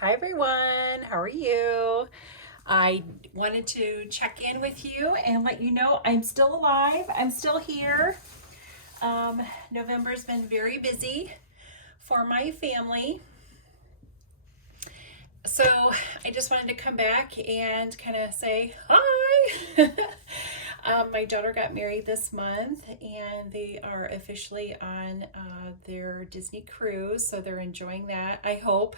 Hi everyone, how are you? I wanted to check in with you and let you know I'm still alive. I'm still here. November's been very busy for my family. So I just wanted to come back and kind of say hi. My daughter got married this month and they are officially on their Disney cruise. So they're enjoying that, I hope.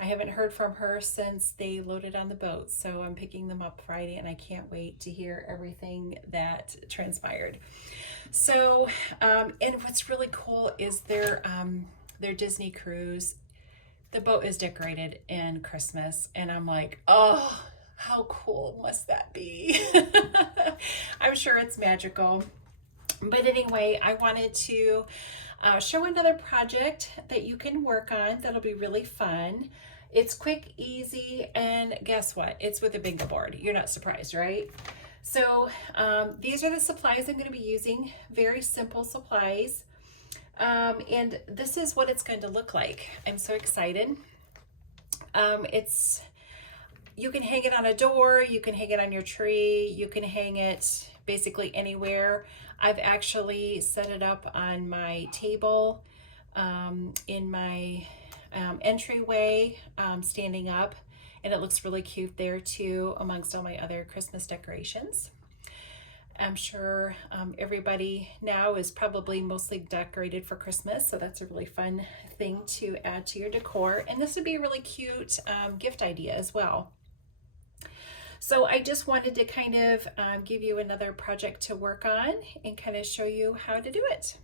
I haven't heard from her since they loaded on the boat, so I'm picking them up Friday and I can't wait to hear everything that transpired. So, and what's really cool is their Disney cruise. The boat is decorated in Christmas, and I'm like, oh, how cool must that be? I'm sure it's magical. But anyway, I wanted to show another project that you can work on that'll be really fun. It's quick, easy, and guess what? It's with a bingo board. You're not surprised, right? So these are the supplies I'm going to be using. Very simple supplies. And this is what it's going to look like. I'm so excited. It's You can hang it on a door, you can hang it on your tree, you can hang it basically anywhere. I've actually set it up on my table in my entryway, standing up, and it looks really cute there too amongst all my other Christmas decorations. I'm sure everybody now is probably mostly decorated for Christmas, so that's a really fun thing to add to your decor. And this would be a really cute gift idea as well. So I just wanted to kind of give you another project to work on and kind of show you how to do it.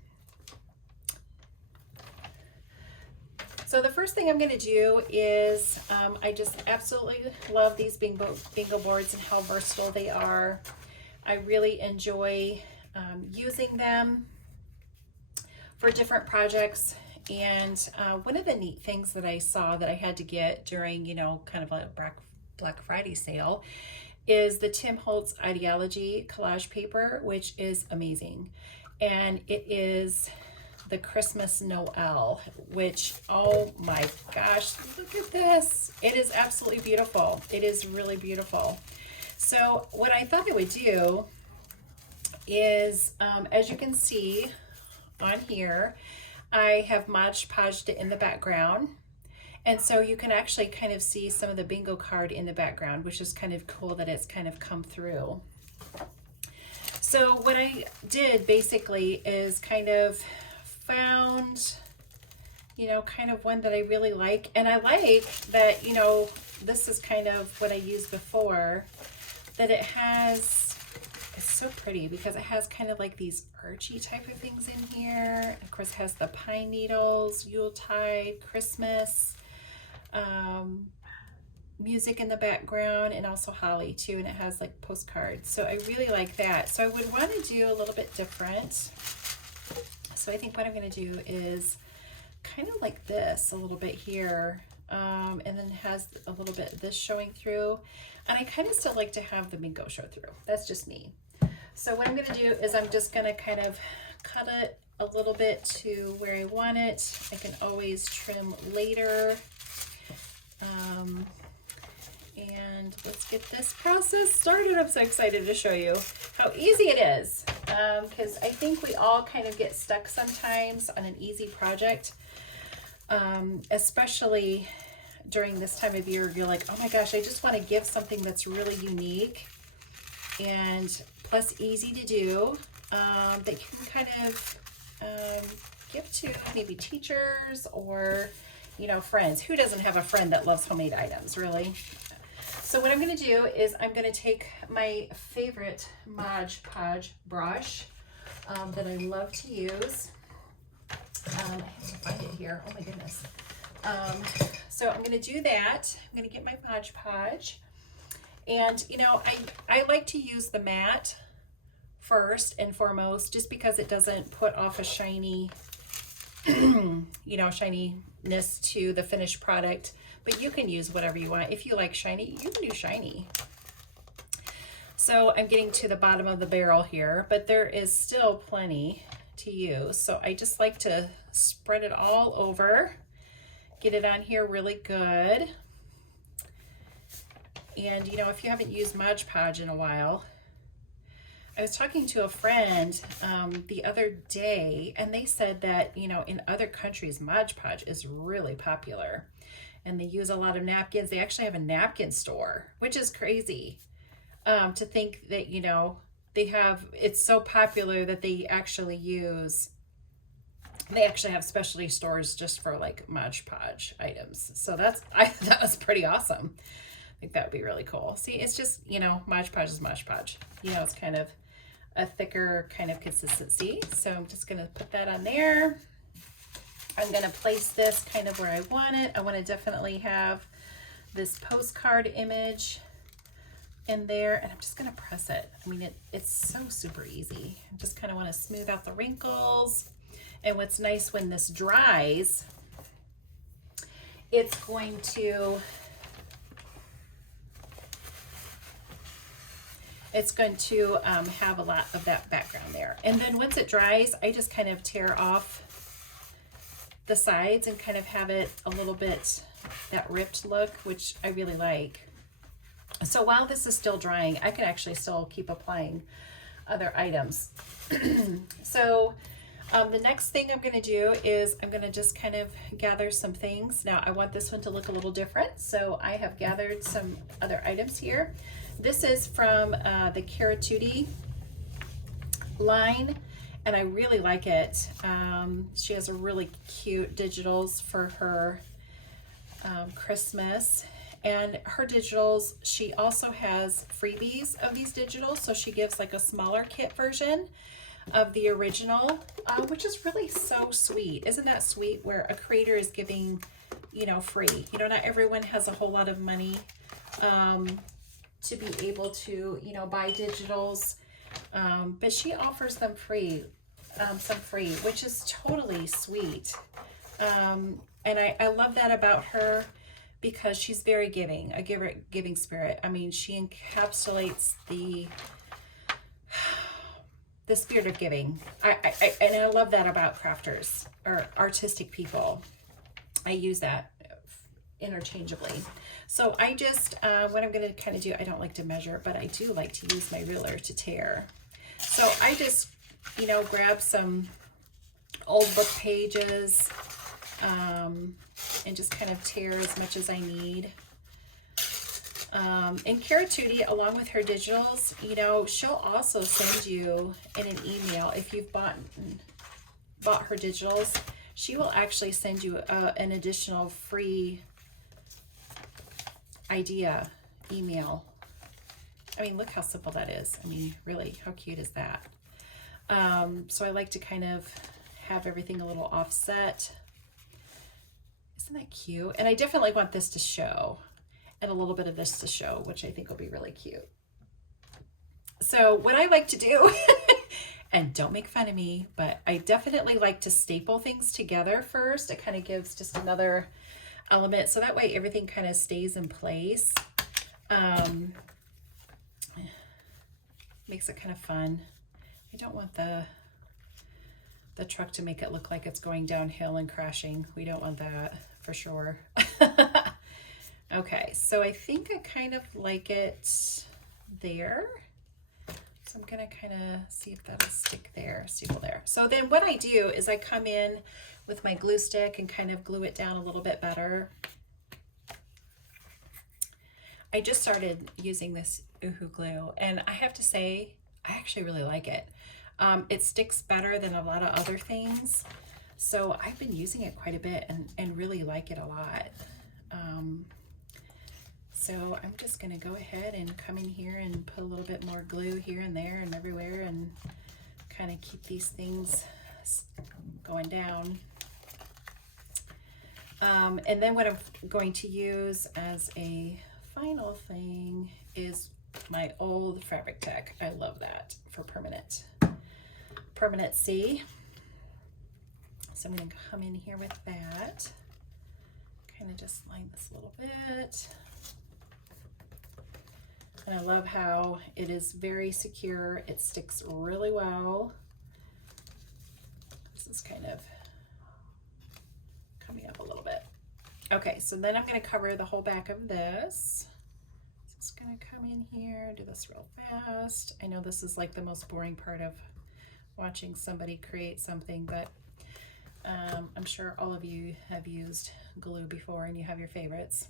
So the first thing I'm going to do is I just absolutely love these bingo boards and how versatile they are. I really enjoy using them for different projects. And one of the neat things that I saw that I had to get during, kind of a Black Friday sale is the Tim Holtz Ideology collage paper, which is amazing. And it is the Christmas Noel, which, oh my gosh, look at this. It is absolutely beautiful. It is really beautiful. So what I thought I would do is, as you can see on here, I have Mod Podged it in the background. And so you can actually kind of see some of the bingo card in the background, which is kind of cool that it's kind of come through. So what I did basically is kind of found, kind of one that I really like. And I like that, this is kind of what I used before, that it has, it's so pretty because it has kind of like these archy type of things in here. Of course, it has the pine needles, Yuletide, Christmas, music in the background, and also holly too, and it has like postcards. So I really like that. So I would want to do a little bit different. So I think what I'm going to do is kind of like this a little bit here, and then it has a little bit of this showing through, and I kind of still like to have the bingo show through. That's just me. So what I'm going to do is I'm just going to kind of cut it a little bit to where I want it. I can always trim later. And let's get this process started. I'm so excited to show you how easy it is, because I think we all kind of get stuck sometimes on an easy project, especially during this time of year. You're like, oh my gosh, I just want to give something that's really unique and plus easy to do, that you can kind of give to maybe teachers or friends. Who doesn't have a friend that loves homemade items, really? So what I'm going to do is I'm going to take my favorite Mod Podge brush that I love to use. I have to find it here. Oh my goodness. So I'm going to do that. I'm going to get my Mod Podge. And, I like to use the matte first and foremost, just because it doesn't put off a shiny, shininess to the finished product. But you can use whatever you want. If you like shiny, you can do shiny. So I'm getting to the bottom of the barrel here, but there is still plenty to use. So I just like to spread it all over get it on here really good. And you know, if you haven't used Mod Podge in a while, I was talking to a friend the other day, and they said that, you know, in other countries, Mod Podge is really popular, and they use a lot of napkins. They actually have a napkin store, which is crazy to think that, you know, it's so popular that they actually have specialty stores just for like Mod Podge items. So that was pretty awesome. I think that would be really cool. See, it's just, you know, Mod Podge is Mod Podge. You know, it's kind of a thicker kind of consistency. So I'm just going to put that on there. I'm going to place this kind of where I want it. I want to definitely have this postcard image in there, and I'm just going to press it. I mean, it's so super easy. I just kind of want to smooth out the wrinkles. And what's nice, when this dries, it's going to have a lot of that background there. And then once it dries, I just kind of tear off the sides and kind of have it a little bit that ripped look, which I really like. So while this is still drying, I can actually still keep applying other items. So the next thing I'm going to do is I'm going to just kind of gather some things. Now I want this one to look a little different, so I have gathered some other items here. This is from the Karatootie line, and I really like it. She has a really cute digitals for her Christmas. And her digitals, she also has freebies of these digitals. So she gives like a smaller kit version of the original, which is really so sweet. Isn't that sweet, where a creator is giving, you know, free? You know, not everyone has a whole lot of money to be able to, you know, buy digitals, but she offers them free, which is totally sweet. And I love that about her, because she's very giving, a giving spirit. I mean, she encapsulates the spirit of giving. And I love that about crafters or artistic people. I use that interchangeably. So I just, what I'm going to kind of do, I don't like to measure, but I do like to use my ruler to tear. So I just, you know, grab some old book pages, and just kind of tear as much as I need. And Karatootie, along with her digitals, you know, she'll also send you in an email, if you've bought her digitals, she will actually send you an additional free idea email. I mean, look how simple that is. I mean, really, how cute is that? So I like to kind of have everything a little offset. Isn't that cute? And I definitely want this to show, and a little bit of this to show, which I think will be really cute. So what I like to do, and don't make fun of me, but I definitely like to staple things together first. It kind of gives just another element, so that way everything kind of stays in place. Makes it kind of fun. I don't want the truck to make it look like it's going downhill and crashing. We don't want that, for sure. Okay, so I think I kind of like it there. So I'm gonna kind of see if that'll stick there, staple there. So then what I do is I come in with my glue stick and kind of glue it down a little bit better. I just started using this Uhu glue, and I have to say, I actually really like it. It sticks better than a lot of other things. So I've been using it quite a bit and really like it a lot. So I'm just gonna go ahead and come in here and put a little bit more glue here and there and everywhere, and kind of keep these things going down. And then what I'm going to use as a final thing is my old fabric tech. I love that for permanency. So I'm going to come in here with that, kind of just line this a little bit. And I love how it is very secure. It sticks really well. This is kind of coming up a little bit. Okay, so then I'm going to cover the whole back of this. Just going to come in here, do this real fast. I know this is like the most boring part of watching somebody create something, but I'm sure all of you have used glue before and you have your favorites.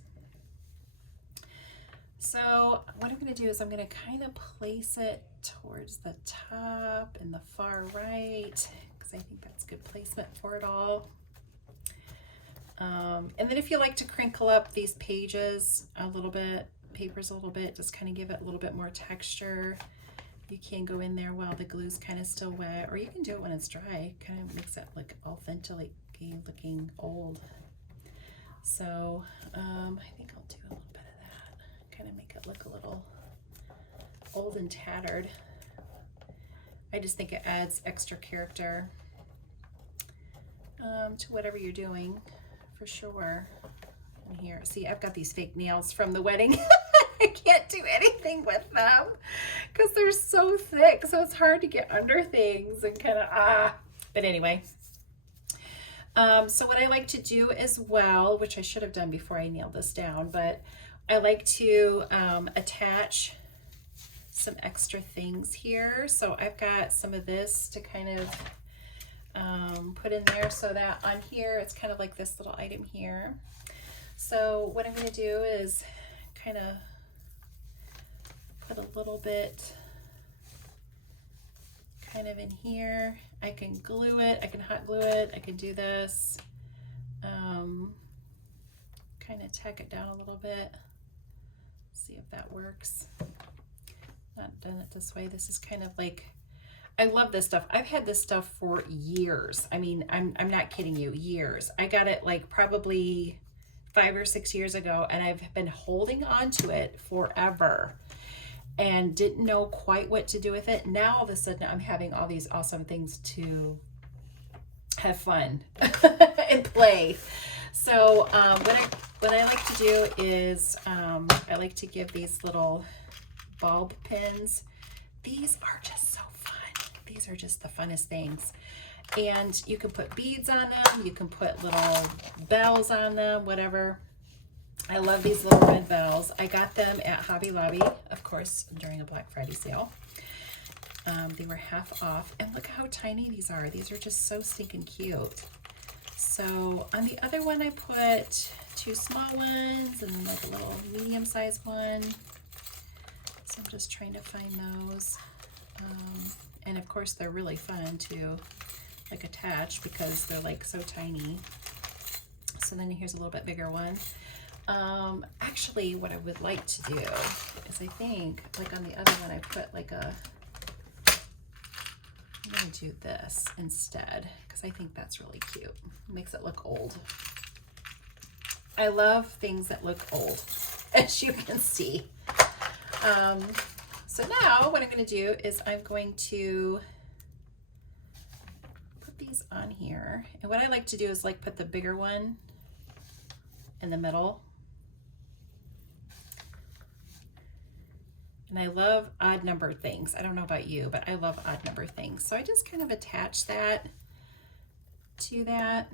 So what I'm going to do is I'm going to kind of place it towards the top and the far right, because I think that's good placement for it all. And then if you like to crinkle up these pages a little bit, papers a little bit, just kind of give it a little bit more texture, you can go in there while the glue's kind of still wet, or you can do it when it's dry. Kind of makes it look authentically looking old. So I think I'll do a little bit of that, kind of make it look a little old and tattered. I just think it adds extra character to whatever you're doing, for sure. And here, see, I've got these fake nails from the wedding. I can't do anything with them because they're so thick, so it's hard to get under things and kind of but anyway. So what I like to do as well, which I should have done before I nailed this down, but I like to attach some extra things here. So I've got some of this to kind of put in there, so that on here it's kind of like this little item here. So what I'm going to do is kind of put a little bit kind of in here. I can glue it, I can hot glue it, I can do this, kind of tack it down a little bit, see if that works. Not done it this way. This is kind of like, I love this stuff. I've had this stuff for years. I mean, I'm not kidding you, years. I got it like probably 5 or 6 years ago, and I've been holding on to it forever and didn't know quite what to do with it. Now all of a sudden I'm having all these awesome things to have fun and play. So what I like to do is I like to give these little bulb pins. These are just so fun. These are just the funnest things. And you can put beads on them, you can put little bells on them, whatever. I love these little red bells. I got them at Hobby Lobby, of course, during a Black Friday sale. They were half off, and look how tiny these are. These are just so stinking cute. So on the other one, I put 2 small ones and like a little medium-sized one. So I'm just trying to find those. And of course, they're really fun to like attach because they're like so tiny. So then here's a little bit bigger one. Actually, what I would like to do is, I think like on the other one, I put like I'm gonna do this instead because I think that's really cute. It makes it look old. I love things that look old, as you can see. So now what I'm going to do is I'm going to put these on here. And what I like to do is like put the bigger one in the middle. And I love odd number things. I don't know about you, but I love odd number things. So I just kind of attach that to that.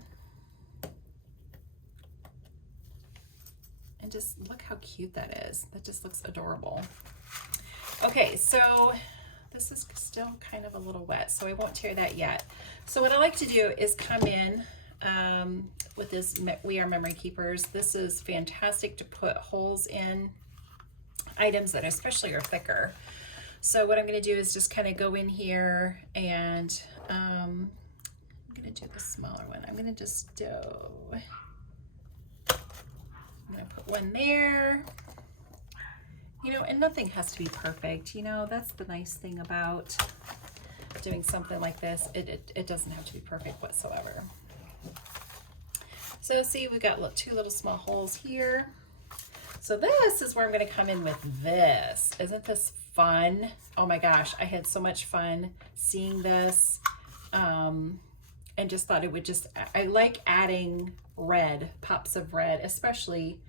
And just look how cute that is. That just looks adorable. Okay, so this is still kind of a little wet, so I won't tear that yet. So what I like to do is come in with this We Are Memory Keepers. This is fantastic to put holes in items that especially are thicker. So what I'm going to do is just kind of go in here, and I'm going to do the smaller one. I'm going to just do, I'm going to put one there. You know, and nothing has to be perfect. You know, that's the nice thing about doing something like this. It doesn't have to be perfect whatsoever. So see, we got 2 little small holes here. So this is where I'm going to come in with this. Isn't this fun? Oh my gosh, I had so much fun seeing this, and just thought it would just, I like adding red, pops of red, especially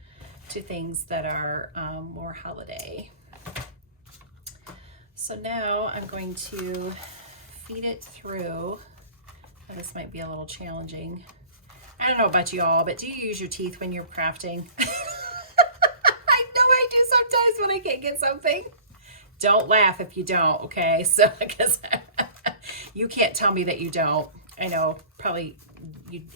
to things that are more holiday. So now I'm going to feed it through. This might be a little challenging. I don't know about you all, but do you use your teeth when you're crafting? I know I do sometimes when I can't get something. Don't laugh if you don't, okay? So, because you can't tell me that you don't. I know probably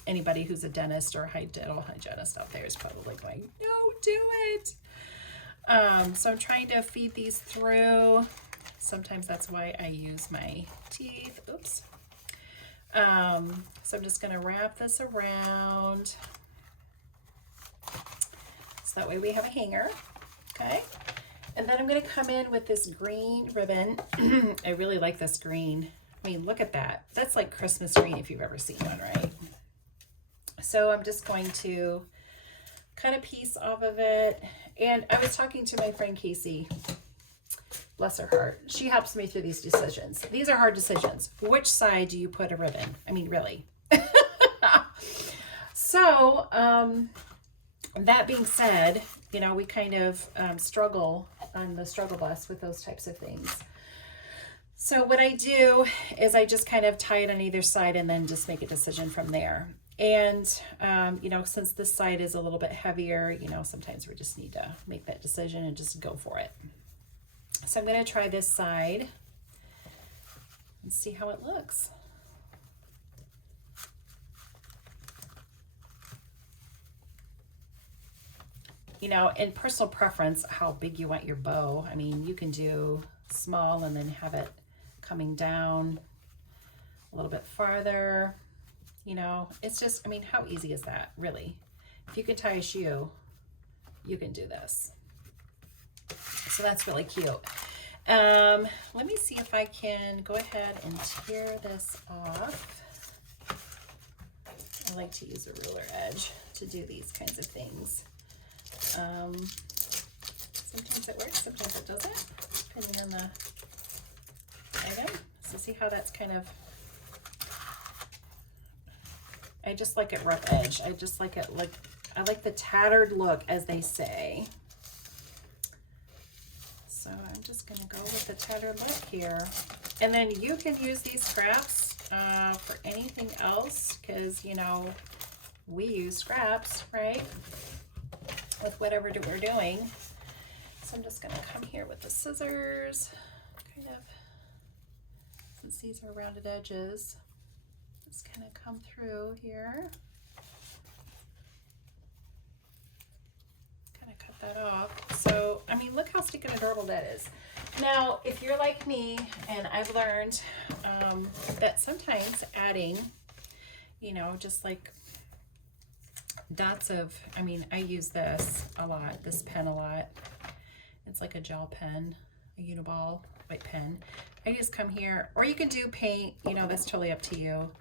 anybody who's a dentist or dental hygienist out there is probably going, no, do it. So I'm trying to feed these through. Sometimes that's why I use my teeth. Oops. So I'm just going to wrap this around. So that way we have a hanger. Okay. And then I'm going to come in with this green ribbon. I really like this green. I mean, look at that. That's like Christmas green if you've ever seen one, right? So I'm just going to cut a piece off of it. And I was talking to my friend Casey, bless her heart. She helps me through these decisions. These are hard decisions. Which side do you put a ribbon? I mean, really. So, that being said, you know, we kind of struggle on the struggle bus with those types of things. So what I do is I just kind of tie it on either side and then just make a decision from there. And, you know, since this side is a little bit heavier, you know, sometimes we just need to make that decision and just go for it. So I'm going to try this side and see how it looks. You know, in personal preference, how big you want your bow. I mean, you can do small and then have it coming down a little bit farther. You know, it's just, I mean, how easy is that, really? If you can tie a shoe, you can do this. So that's really cute. Let me see if I can go ahead and tear this off. I like to use a ruler edge to do these kinds of things. Sometimes it works, sometimes it doesn't, depending on the item. So see how that's kind of, I just like it rough edge. I just like it, like, I like the tattered look, as they say. So I'm just gonna go with the tattered look here. And then you can use these scraps for anything else, because, you know, we use scraps, right? With whatever we're doing. So I'm just going to come here with the scissors, kind of, since these are rounded edges, just kind of come through here. Kind of cut that off. So, I mean, look how sticky and adorable that is. Now, if you're like me, and I've learned that sometimes adding, you know, just like dots of, I mean, I use this a lot, this pen a lot. It's like a gel pen, a Uniball white pen. I just come here, or you can do paint, you know, that's totally up to you,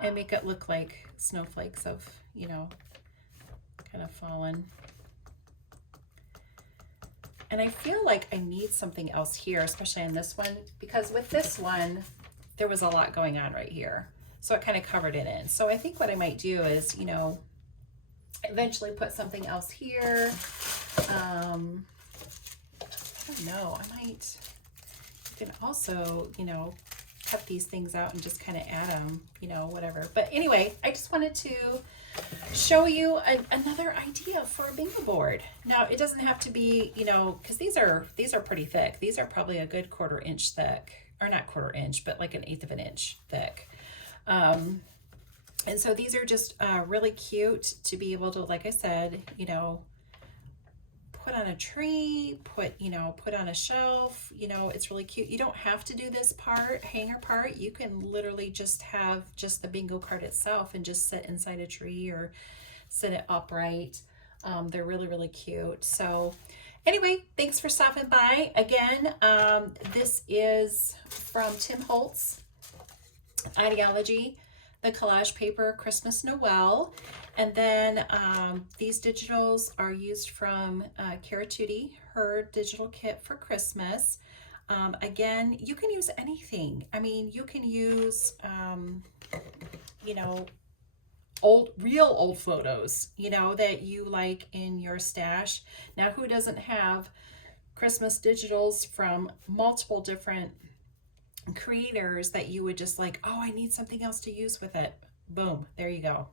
and make it look like snowflakes of, you know, kind of fallen. And I feel like I need something else here, especially on this one, because with this one, there was a lot going on right here. So it kind of covered it in. So I think what I might do is, you know, eventually put something else here. I don't know, I might, you can also, you know, cut these things out and just kind of add them, you know, whatever. But anyway, I just wanted to show you another idea for a bingo board. Now, it doesn't have to be, you know, because these are pretty thick. These are probably a good 1/4 inch thick, or not 1/4 inch, but like 1/8 of an inch thick. And so these are just really cute to be able to, like I said, you know, put on a tree, put on a shelf, you know, it's really cute. You don't have to do this part, hanger part. You can literally just have just the bingo card itself and just sit inside a tree or sit it upright. They're really, really cute. So anyway, thanks for stopping by. Again, this is from Tim Holtz, Ideology, the collage paper Christmas Noel. And then these digitals are used from Karatootie, her digital kit for Christmas. Again, you can use anything. I mean, you can use, you know, real old photos, you know, that you like in your stash. Now, who doesn't have Christmas digitals from multiple different creators that you would just like, oh, I need something else to use with it. Boom, there you go.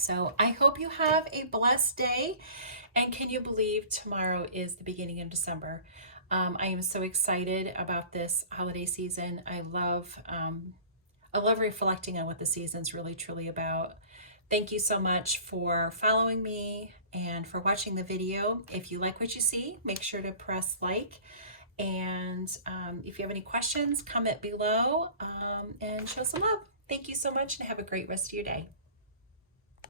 So I hope you have a blessed day. And can you believe tomorrow is the beginning of December? I am so excited about this holiday season. I love reflecting on what the season's really truly about. Thank you so much for following me and for watching the video. If you like what you see, make sure to press like. And if you have any questions, comment below and show some love. Thank you so much and have a great rest of your day.